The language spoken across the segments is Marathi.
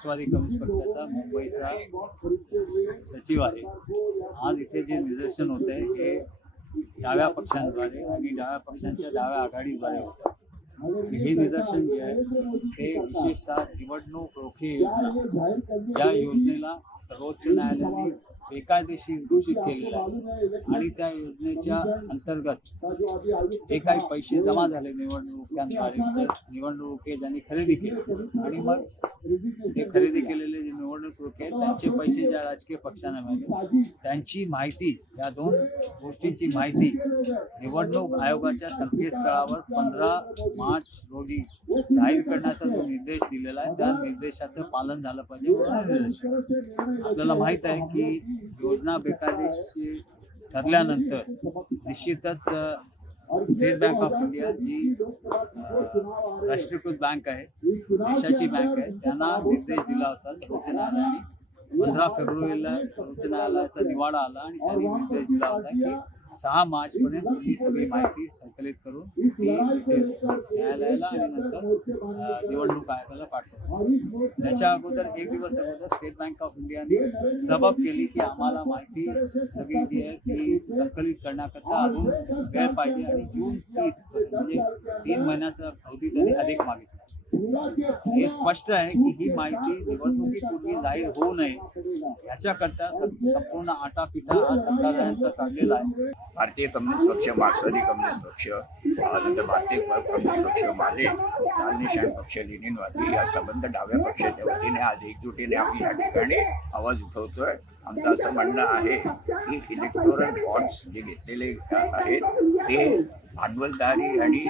मार्क्सवादी कम्युनिस्ट पक्षाचा मुंबईचा सचिव आहे. आज इथे जे निदर्शन होत आहे हे डाव्या पक्षांद्वारे आणि डाव्या पक्षांच्या डाव्या आघाडीद्वारे होत आहे हे निदर्शन जे आहे ते विशेषतः निवडणूक रोखे योजना या योजनेला सर्वोच्च न्यायालयाने बेकायदेशीर घोषित केलेलं आहे. आणि त्या योजनेच्या अंतर्गत जे काही पैसे जमा झाले निवडणुकांद्वारे म्हणजे ज्यांनी खरेदी केली. आणि मग ते खरेदी केलेले जे निवडणूक रोखे आहेत, त्यांचे पैसे ज्या राजकीय पक्षांना मिळाले. त्यांची माहिती या दोन गोष्टींची माहिती निवडणूक आयोगाच्या संकेतस्थळावर पंधरा मार्च रोजी जाहीर करण्याचा जो निर्देश दिलेला आहे त्या निर्देशाचं पालन झालं पाहिजे निर्देश. आपल्याला माहीत आहे की योजना बेकायदेशीर ठरल्यानंतर निश्चितच स्टेट बँक ऑफ इंडिया जी राष्ट्रीयकृत बँक आहे देशाची बँक आहे त्यांना निर्देश दिला होता सर्वोच्च न्यायालयाने. पंधरा फेब्रुवारीला सर्वोच्च न्यायालयाचा निवाडा आला आणि त्यांनी निर्देश दिला होता की सहा मार्च पर्यंत तुम्ही सगळी माहिती संकलित करून ती न्यायालयाला आणि नंतर निवडणूक आयोगाला पाठवतो. त्याच्या अगोदर एक दिवस अगोदर स्टेट बँक ऑफ इंडियाने सबब केली की आम्हाला माहिती सगळी जी आहे ती संकलित करण्याकरता अजून वेळ पाहिजे आणि जून तीस म्हणजे तीन महिन्याचा अवधी त्यांनी अधिक मागितला. हे स्पष्ट आहे की ही माहिती निवडणुकीपूर्वी जाहीर होऊ नये. याच्याकरता संपूर्ण आटापिटा हा सत्ताधाऱ्यांचा चाललेला आहे. भारतीय कम्युनिस्ट पक्ष मार्क्सवादी कम्युनिस्ट पक्ष भारतीय कम्युनिस्ट पक्ष माले लाल पक्ष लेनिनवादी या संबंध डाव्या पक्षाच्या वतीने आज एकजुटीने आम्ही या ठिकाणी आवाज उठवतोय. आमचं असं म्हणणं आहे की इलेक्टोरल बॉन्ड्स जे घेतलेले आहेत ते भांडवलदारी आणि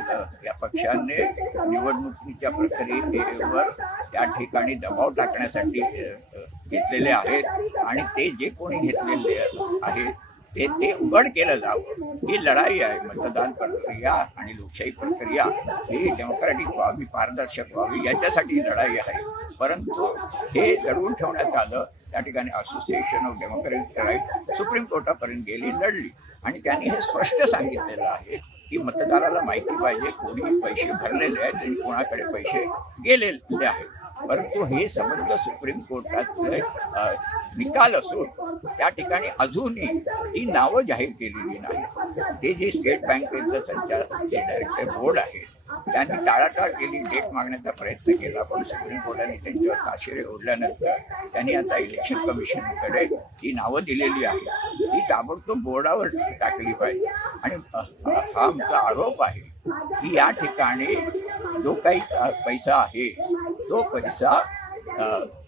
या पक्षाने निवडणुकीच्या प्रक्रियेवर त्या ठिकाणी दबाव टाकण्यासाठी घेतलेले आहेत. आणि ते जे कोणी घेतलेले आहेत ते ते उघड केलं जावं. ही लढाई आहे मतदान प्रक्रिया आणि लोकशाही प्रक्रिया. ही डेमोक्रॅटिक व्हावी पारदर्शक व्हावी याच्यासाठी लढाई आहे. परंतु हे लढवून ठेवण्यात आलं त्या ठिकाणी association of democratic right supreme कोर्टापर्यंत गेली लढली. आणि त्यांनी हे स्पष्ट सांगितलेलं आहे की मतदाराला माहिती पाहिजे कोणी पैसे भरलेले आहेत आणि कोणाकडे पैसे गेलेले आहेत. परंतु हे संबंध सुप्रीम कोर्टाचे निकाल असून त्या ठिकाणी अजूनही ती नावं जाहीर केलेली नाही ते जे स्टेट बँकेचं संचालक जे डायरेक्टर बोर्ड आहे त्यांनी टाळाटाळ केली डेट मागण्याचा प्रयत्न केला. पण सुप्रीम कोर्टाने त्यांच्यावर ताशेरे ओढल्यानंतर त्यांनी आता इलेक्शन कमिशनकडे ही नावं दिलेली आहेत. ती ताबडतोब बोर्डावर टाकली पाहिजे. आणि हा आमचा आरोप आहे की या ठिकाणी जो काही पैसा आहे तो पैसा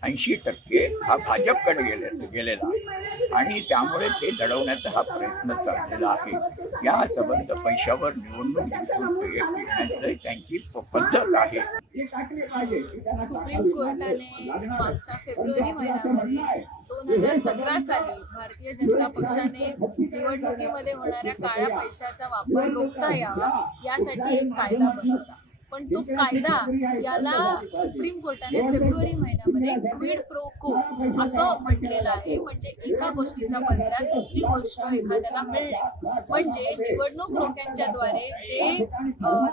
ऐंशी टक्के हा भाजपकडे गेले गेलेला आहे. आणि त्यामुळे ते लढवण्याचा हा प्रयत्न चाललेला आहे. या संबंध पैशावर निवडणूक जिंकून त्यांची पद्धत आहे. सुप्रीम कोर्टाने मागच्या फेब्रुवारी महिन्यामध्ये दोन हजार सतरा साली भारतीय जनता पक्षाने निवडणुकीमध्ये होणाऱ्या काळ्या पैशाचा वापर रोखता यावा यासाठी एक कायदा बनवला. पण तो कायदा याला सुप्रीम कोर्टाने फेब्रुवारी महिन्यामध्ये क्विड प्रो को असं म्हटलेलं आहे. म्हणजे एका गोष्टीच्या बदल्यात दुसरी गोष्ट एखाद्याला मिळणे. म्हणजे निवडणूक रोख्यांच्या द्वारे जे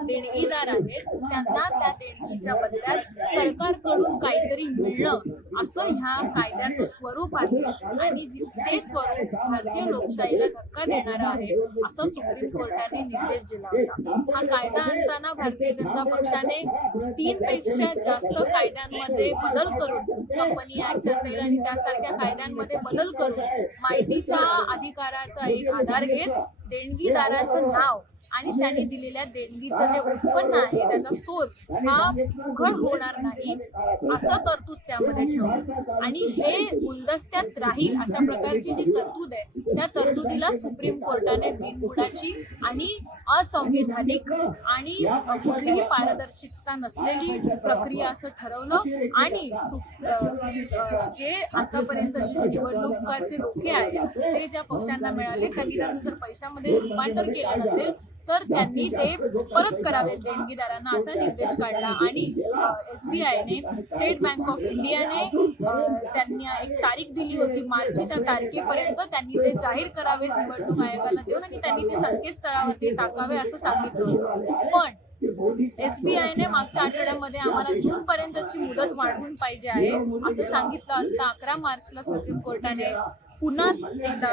देणगीदार आहेत त्यांना त्या देणगीच्या बदल्यात सरकारकडून काहीतरी मिळणं असं ह्या कायद्याचं स्वरूप आहे. आणि ते स्वरूप भारतीय लोकशाहीला धक्का देणारं आहे असं सुप्रीम कोर्टाने निर्देश दिला होता. हा कायदा आणताना भारतीय जनता पक्षाने तीन पेक्षा जास्त कायद्यांमध्ये बदल करून कंपनी ऍक्ट असेल आणि त्यासारख्या कायद्यांमध्ये बदल करून माहितीच्या अधिकाराचा एक आधार घेत देणगीदाराचं नाव आणि त्यांनी दिलेल्या देणगीचं जे उत्पन्न आहे त्याचा सोच हा उघड होणार नाही असं तरतूद त्यामध्ये ठेवलं. आणि हे गुलदस्त्यात राहील अशा प्रकारची जी तरतूद आहे त्या तरतुदीला सुप्रीम कोर्टाने बिनबुडाची आणि असंविधानिक आणि कुठलीही पारदर्शकता नसलेली प्रक्रिया असं ठरवलं. आणि जे आतापर्यंतचे जे निवडणुकाचे रोखे आहेत ते ज्या पक्षांना मिळाले त्यांनी त्याचं जर पैशामध्ये रूपांतर केलं नसेल तर त्यांनी ते परत करावेत. देणगीदारांना असा निर्देश काढला आणि एस बी आयने स्टेट बँक ऑफ इंडियाने त्यांनी एक तारीख दिली होती मार्चच्या त्या तारखेपर्यंत त्यांनी ते जाहीर करावेत निवडणूक आयोगाला देऊन आणि त्यांनी ते संकेतस्थळावरती टाकावे असं सांगितलं होतं. पण एसबीआयने मागच्या आठवड्यामध्ये आम्हाला जून पर्यंतची मुदत वाढवून पाहिजे आहे असं सांगितलं असता अकरा मार्चला सुप्रीम कोर्टाने पुन्हा एकदा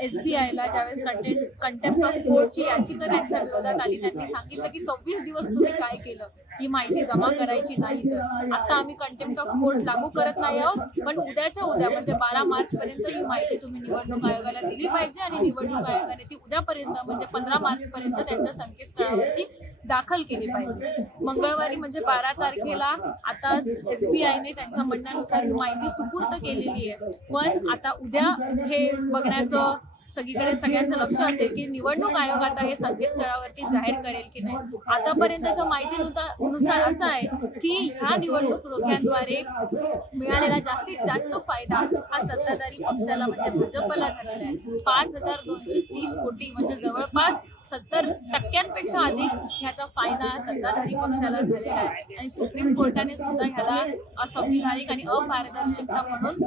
एस बी आयला ज्यावेळेस कंटेंट कंटेम्प्ट ऑफ कोर्टची याचिका त्यांच्या विरोधात आली त्यांनी सांगितलं की सव्वीस दिवस तुम्ही काय केलं? ही माहिती जमा करायची नाही तर. आता आम्ही कंटेम्प्ट ऑफ कोर्ट लागू करत नाही आहोत पण उद्याच्या उद्या म्हणजे बारा मार्च पर्यंत ही माहिती तुम्ही निवडणूक आयोगाला दिली पाहिजे आणि निवडणूक आयोगाने ती उद्यापर्यंत म्हणजे पंधरा मार्च पर्यंत त्यांच्या संकेतस्थळावरती दाखल केली पाहिजे. मंगळवारी म्हणजे बारा तारखेला आता एस बी आयने त्यांच्या म्हणण्यानुसार ही माहिती सुपूर्द केलेली आहे. पण आता उद्या हे बघण्याचं सगळीकडे सगळ्यांचं लक्ष असेल की निवडणूक आयोग आता हे संकेतस्थळावरती जाहीर करेल की नाही. आतापर्यंतच्या माहितीनुसार नुसार असं आहे की ह्या निवडणूक रोख्यांद्वारे मिळालेला जास्तीत जास्त फायदा हा सत्ताधारी पक्षाला म्हणजे भाजपला झालेला आहे. पाच हजार दोनशे तीस कोटी म्हणजे जवळपास सत्तर टक्क्यांपेक्षा अधिक ह्याचा फायदा सत्ताधारी पक्षाला झालेला आहे. आणि सुप्रीम कोर्टाने सुद्धा ह्याला असंविधानिक आणि अपारदर्शकता म्हणून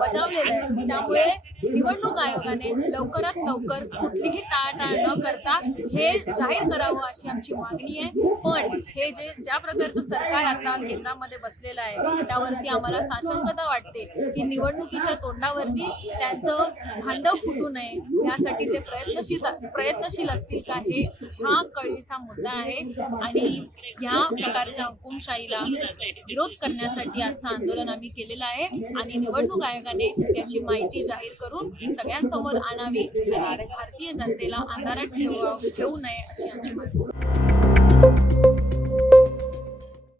बजावलेलं आहे. त्यामुळे निवडणूक आयोगाने लवकरात लवकर कुठलीही टाळाटाळ न करता हे जाहीर करावं अशी आमची मागणी आहे. पण हे जे ज्या प्रकारचं सरकार आता केंद्रामध्ये बसलेलं आहे त्यावरती आम्हाला साशंकता वाटते की निवडणुकीच्या तोंडावरती त्यांचं भांडं फुटू नये. यासाठी ते प्रयत्नशील प्रयत्नशील असतात असतील का हे हा कळीचा मुद्दा आहे. आणि या प्रकारच्या हुकुमशाहीला विरोध करण्यासाठी आजचं आंदोलन आम्ही केलेलं आहे. आणि निवडणूक आयोगाने याची माहिती जाहीर करून सगळ्यांसमोर आणावी आणि भारतीय जनतेला अंधारात ठेवू नये अशी आमची मागणी